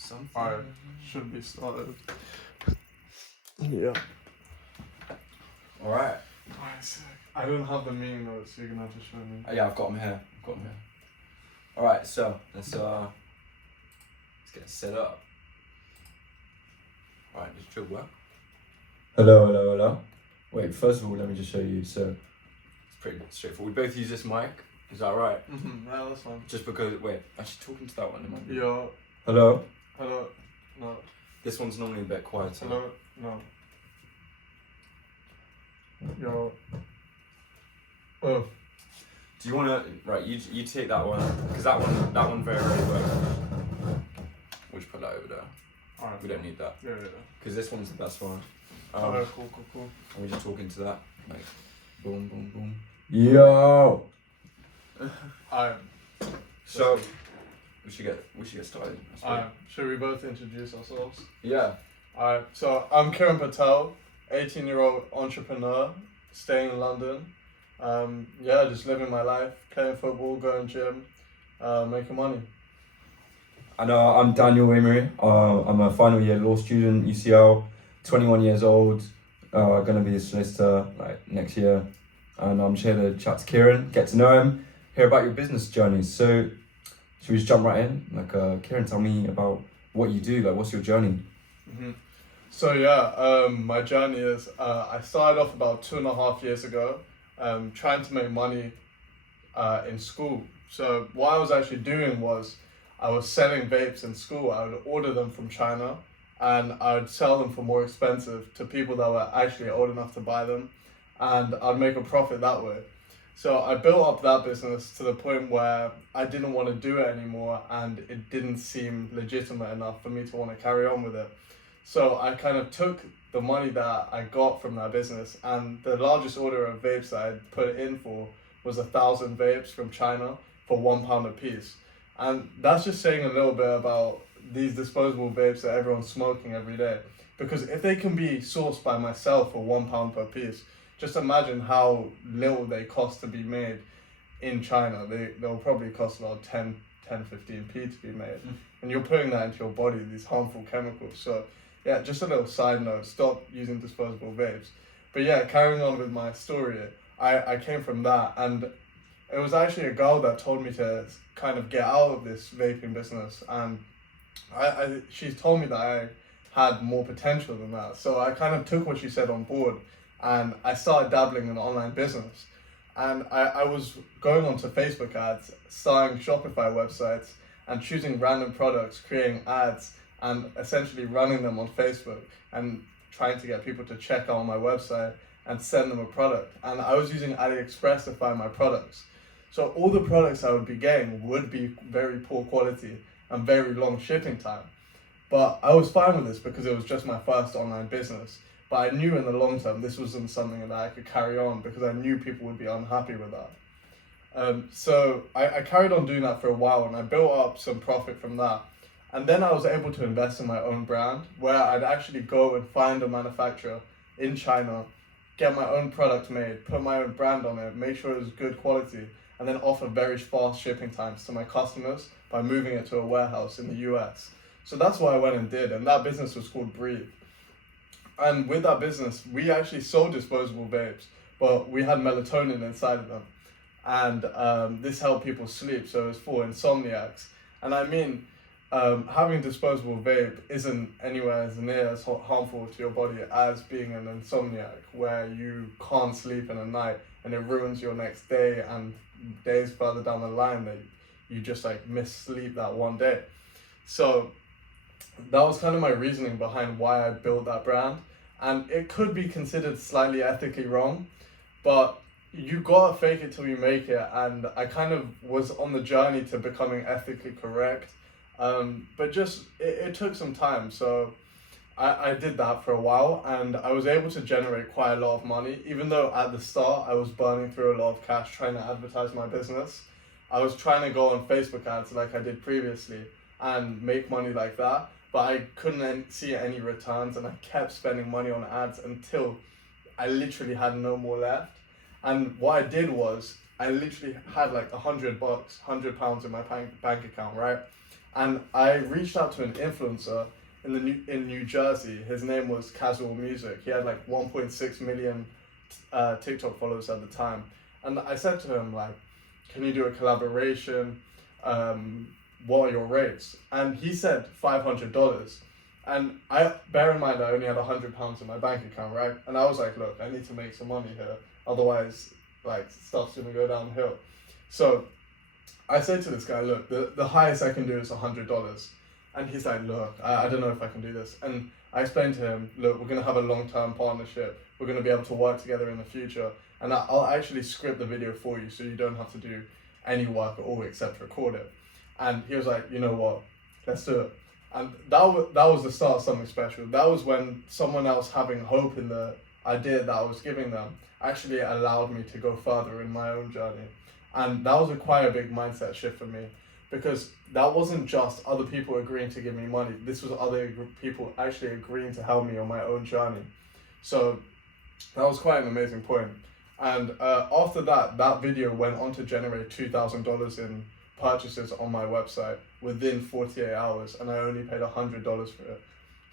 Something. I should be started. Yeah. Alright. Alright, sick. I don't have the meeting notes, so you're gonna have to show me. Yeah, I've got them here. Alright, so let's get set up. Alright, just chill, what? Hello. Wait, first of all, let me just show you. So it's pretty straightforward. We both use this mic. Is that right? Yeah, that's fine. Just because, wait, actually talking to that one, it might be. Yo. Hello? No. This one's normally a bit quieter. Hello? No. Yo. Oh. Do you wanna, right, you take that one, because that one very rarely works. We'll just put that over there. Alright. We don't need that. Yeah. Because this one's the best one. Alright, cool. And we just talk into that, like, boom, boom, boom. Yo! Alright. So, we should get started. Alright, should we both introduce ourselves? Yeah. Alright, so I'm Keiran Patel, 18-year-old entrepreneur, staying in London. Just living my life, playing football, going gym, making money. And I'm Daniel Emery. I'm a final year law student, UCL, 21 years old. Gonna be a solicitor like next year. And I'm just here to chat to Keiran, get to know him, hear about your business journey. So, should we just jump right in? Like, Keiran, tell me about what you do. Like, what's your journey? So my journey is I started off about 2.5 years ago, trying to make money in school. So what I was actually doing was I was selling vapes in school. I would order them from China and I would sell them for more expensive to people that were actually old enough to buy them, and I'd make a profit that way. So I built up that business to the point where I didn't want to do it anymore and it didn't seem legitimate enough for me to want to carry on with it. So I kind of took the money that I got from that business, and the largest order of vapes that I put it in for was 1,000 vapes from China for £1 a piece. And that's just saying a little bit about these disposable vapes that everyone's smoking every day. Because if they can be sourced by myself for £1 per piece, just imagine how little they cost to be made in China. They'll probably cost about 15p to be made. And you're putting that into your body, these harmful chemicals. So yeah, just a little side note, stop using disposable vapes. But yeah, carrying on with my story, I came from that, and it was actually a girl that told me to kind of get out of this vaping business, and she told me that I had more potential than that. So I kind of took what she said on board, and I started dabbling in online business. And I was going onto Facebook ads, starting Shopify websites, and choosing random products, creating ads, and essentially running them on Facebook and trying to get people to check out my website and send them a product. And I was using AliExpress to find my products. So all the products I would be getting would be very poor quality and very long shipping time. But I was fine with this because it was just my first online business. But I knew in the long term this wasn't something that I could carry on because I knew people would be unhappy with that. So I carried on doing that for a while, and I built up some profit from that. And then I was able to invest in my own brand, where I'd actually go and find a manufacturer in China, get my own product made, put my own brand on it, make sure it was good quality, and then offer very fast shipping times to my customers by moving it to a warehouse in the US. So that's what I went and did, and that business was called Breathe. And with that business, we actually sold disposable vapes, but we had melatonin inside of them. And this helped people sleep, so it was for insomniacs. And I mean, having disposable vape isn't anywhere as near as harmful to your body as being an insomniac, where you can't sleep in the night and it ruins your next day, and days further down the line that you just like miss sleep that one day. So that was kind of my reasoning behind why I built that brand. And it could be considered slightly ethically wrong, but you gotta fake it till you make it. And I kind of was on the journey to becoming ethically correct. But just, it took some time. So I did that for a while, and I was able to generate quite a lot of money. Even though at the start I was burning through a lot of cash trying to advertise my business, I was trying to go on Facebook ads like I did previously and make money like that. But I couldn't see any returns, and I kept spending money on ads until I literally had no more left. And what I did was I literally had like £100, £100 in my bank account, right? And I reached out to an influencer in New Jersey. His name was Casual Music. He had like 1.6 million TikTok followers at the time. And I said to him, like, can you do a collaboration? What are your rates? And he said $500. And I bear in mind I only had £100 in my bank account, right? And I was like, look, I need to make some money here, otherwise, like, stuff's gonna go downhill. So I said to this guy, look, the highest I can do is $100. And he's like, look, I don't know if I can do this. And I explained to him, look, we're gonna have a long-term partnership. We're gonna be able to work together in the future. And I'll actually script the video for you so you don't have to do any work at all except record it. And he was like, you know what, let's do it. And that was the start of something special. That was when someone else having hope in the idea that I was giving them actually allowed me to go further in my own journey. And that was quite a big mindset shift for me, because that wasn't just other people agreeing to give me money. This was other people actually agreeing to help me on my own journey. So that was quite an amazing point. And after that video went on to generate $2,000 in purchases on my website within 48 hours, and I only paid $100 for it.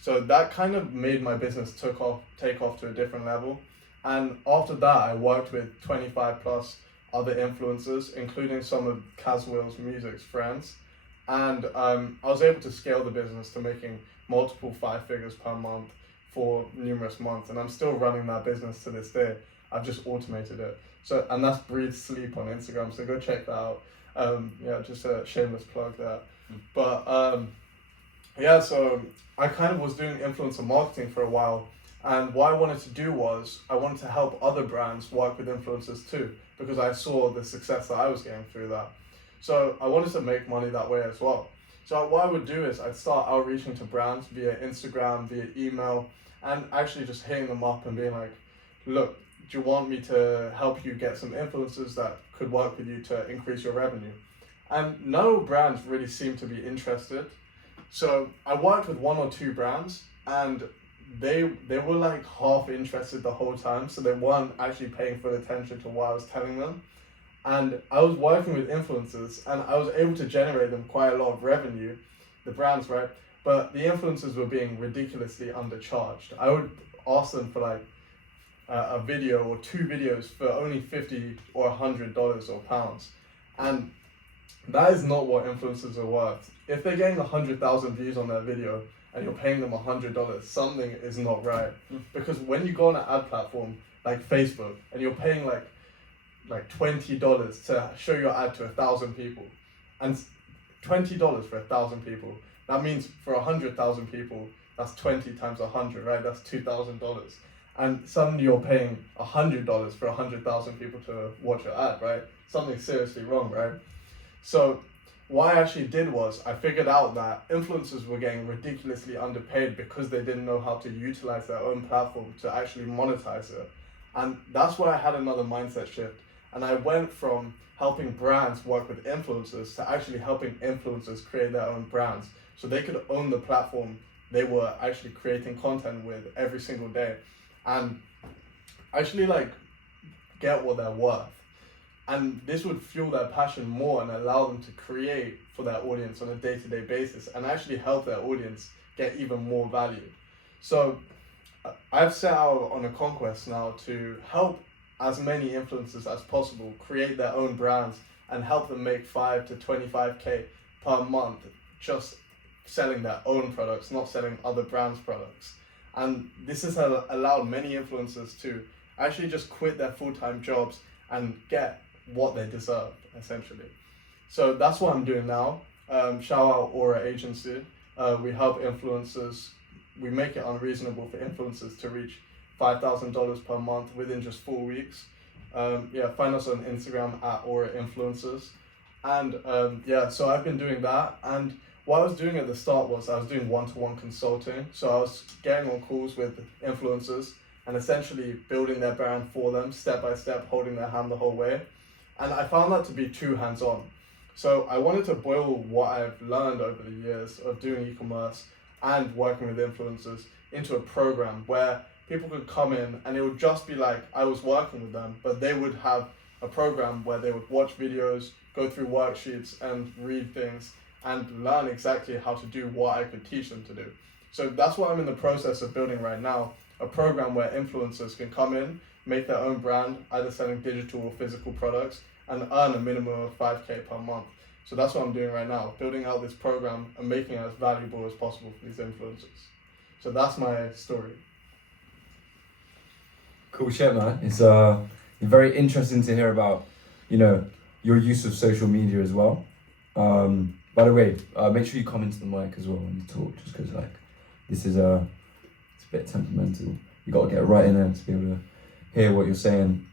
So that kind of made my business take off to a different level. And after that, I worked with 25 plus other influencers, including some of Caswell's Music's friends. And I was able to scale the business to making multiple 5 figures per month for numerous months. And I'm still running that business to this day. I've just automated it. So, and that's Breathe Sleep on Instagram. So go check that out. Yeah, just a shameless plug there. But yeah, so I kind of was doing influencer marketing for a while. And what I wanted to do was I wanted to help other brands work with influencers too, because I saw the success that I was getting through that. So I wanted to make money that way as well. So what I would do is I'd start outreaching to brands via Instagram, via email, and actually just hitting them up and being like, look, do you want me to help you get some influencers that could work with you to increase your revenue? And no brands really seemed to be interested. So I worked with 1 or 2 brands, and they were like half interested the whole time, so they weren't actually paying full attention to what I was telling them. And I was working with influencers, and I was able to generate them quite a lot of revenue, the brands, right? But the influencers were being ridiculously undercharged. I would ask them for like a video or 2 videos for only $50 or $100 or pounds. And that is not what influencers are worth. If they're getting 100,000 views on their video and you're paying them $100, something is not right. Because when you go on an ad platform like Facebook and you're paying like $20 to show your ad to 1,000 people, and $20 for 1,000 people, that means for 100,000 people, that's 20 times 100, right? That's $2,000. And suddenly you're paying $100 for 100,000 people to watch your ad, right? Something's seriously wrong, right? So what I actually did was I figured out that influencers were getting ridiculously underpaid because they didn't know how to utilize their own platform to actually monetize it. And that's where I had another mindset shift. And I went from helping brands work with influencers to actually helping influencers create their own brands so they could own the platform they were actually creating content with every single day, and actually like get what they're worth. And this would fuel their passion more and allow them to create for their audience on a day-to-day basis and actually help their audience get even more value. So I've set out on a conquest now to help as many influencers as possible create their own brands and help them make 5 to 25K per month just selling their own products, not selling other brands' products. And this has allowed many influencers to actually just quit their full-time jobs and get what they deserve, essentially. So that's what I'm doing now. Shout out Aura Agency. We help influencers. We make it unreasonable for influencers to reach $5,000 per month within just 4 weeks. Yeah, find us on Instagram at Aura Influencers. And yeah, so I've been doing that. And what I was doing at the start was I was doing one-to-one consulting. So I was getting on calls with influencers and essentially building their brand for them, step by step, holding their hand the whole way. And I found that to be too hands-on. So I wanted to boil what I've learned over the years of doing e-commerce and working with influencers into a program where people could come in and it would just be like I was working with them, but they would have a program where they would watch videos, go through worksheets and read things and learn exactly how to do what I could teach them to do. So that's what I'm in the process of building right now, a program where influencers can come in, make their own brand, either selling digital or physical products, and earn a minimum of 5K per month. So that's what I'm doing right now, building out this program and making it as valuable as possible for these influencers. So that's my story. Cool shit, man. It's very interesting to hear about, your use of social media as well. By the way, make sure you come into the mic as well when you talk, just because this is it's a bit temperamental. You got to get right in there to be able to hear what you're saying.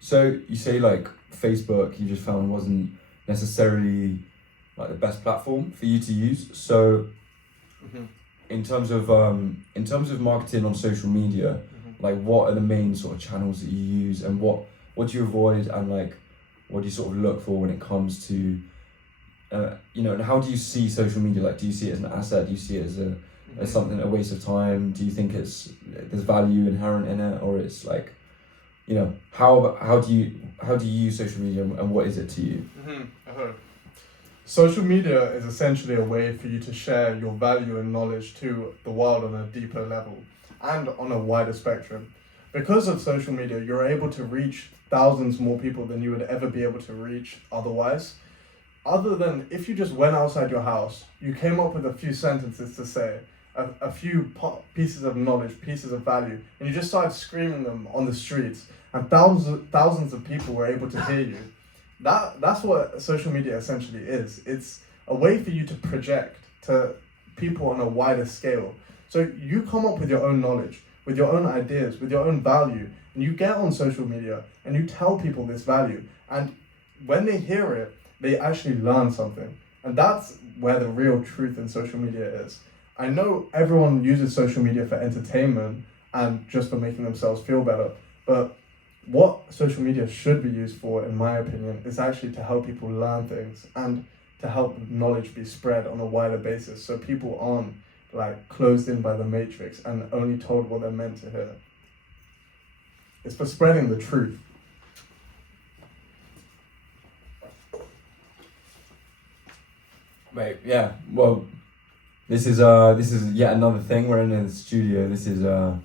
So you say like Facebook, you just found wasn't necessarily like the best platform for you to use. So in terms of marketing on social media, like what are the main sort of channels that you use, and what do you avoid, and like what do you sort of look for when it comes to and how do you see social media? Like, do you see it as an asset? Do you see it as something, a waste of time? Do you think there's value inherent in it, or it's like, how do you use social media, and what is it to you? Social media is essentially a way for you to share your value and knowledge to the world on a deeper level and on a wider spectrum. Because of social media, you're able to reach thousands more people than you would ever be able to reach otherwise. Other than if you just went outside your house, you came up with a few sentences to say, a few pieces of knowledge, pieces of value, and you just started screaming them on the streets, and thousands of people were able to hear you. That's what social media essentially is. It's a way for you to project to people on a wider scale. So you come up with your own knowledge, with your own ideas, with your own value, and you get on social media and you tell people this value. And when they hear it, they actually learn something. And that's where the real truth in social media is. I know everyone uses social media for entertainment and just for making themselves feel better, but what social media should be used for, in my opinion, is actually to help people learn things and to help knowledge be spread on a wider basis, so people aren't like closed in by the matrix and only told what they're meant to hear. It's for spreading the truth. Right, yeah. Well, this is yet another thing. We're in the studio. This is a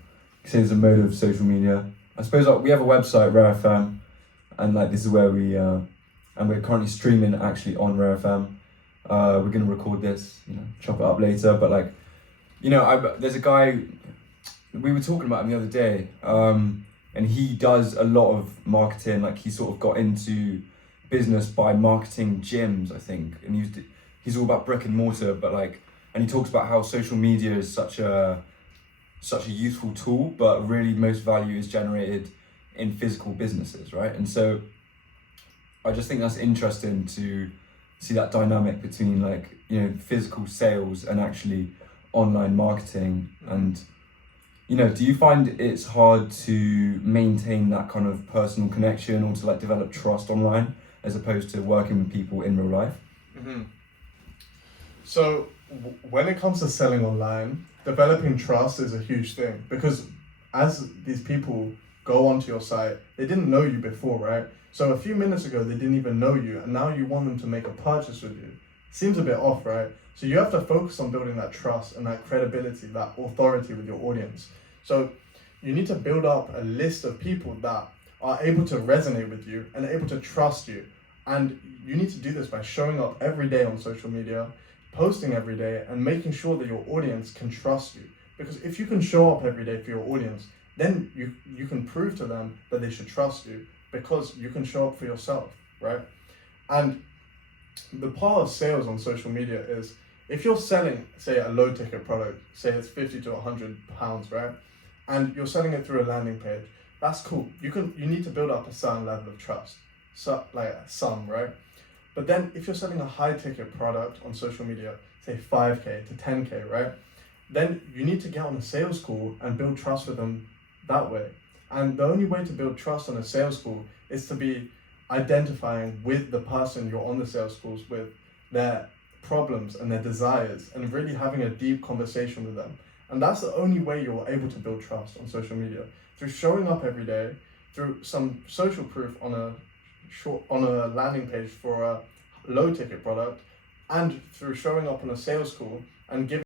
mode of social media. I suppose we have a website, Rare FM, and like this is where we and we're currently streaming actually on Rare FM. We're gonna record this, chop it up later. But like, there's a guy we were talking about him the other day, and he does a lot of marketing. Like he sort of got into business by marketing gyms, I think, and he's all about brick and mortar, but like, and he talks about how social media is such a useful tool, but really most value is generated in physical businesses, right? And so I just think that's interesting to see that dynamic between like, physical sales and actually online marketing. And, do you find it's hard to maintain that kind of personal connection or to like develop trust online as opposed to working with people in real life? So when it comes to selling online, developing trust is a huge thing, because as these people go onto your site, they didn't know you before, right? So a few minutes ago, they didn't even know you, and now you want them to make a purchase with you. Seems a bit off, right? So you have to focus on building that trust and that credibility, that authority with your audience. So you need to build up a list of people that are able to resonate with you and able to trust you. And you need to do this by showing up every day on social media, posting every day, and making sure that your audience can trust you. Because if you can show up every day for your audience, then you can prove to them that they should trust you, because you can show up for yourself, right? And the part of sales on social media is, if you're selling, say, a low ticket product, say it's 50 to 100 pounds, right? And you're selling it through a landing page, that's cool. You need to build up a certain level of trust, so like some, right? But then if you're selling a high ticket product on social media, say 5K to 10K, right? Then you need to get on a sales call and build trust with them that way. And the only way to build trust on a sales call is to be identifying with the person you're on the sales calls with, their problems and their desires, and really having a deep conversation with them. And that's the only way you're able to build trust on social media, through showing up every day, through some social proof on a landing page for a low ticket product, and through showing up on a sales call and giving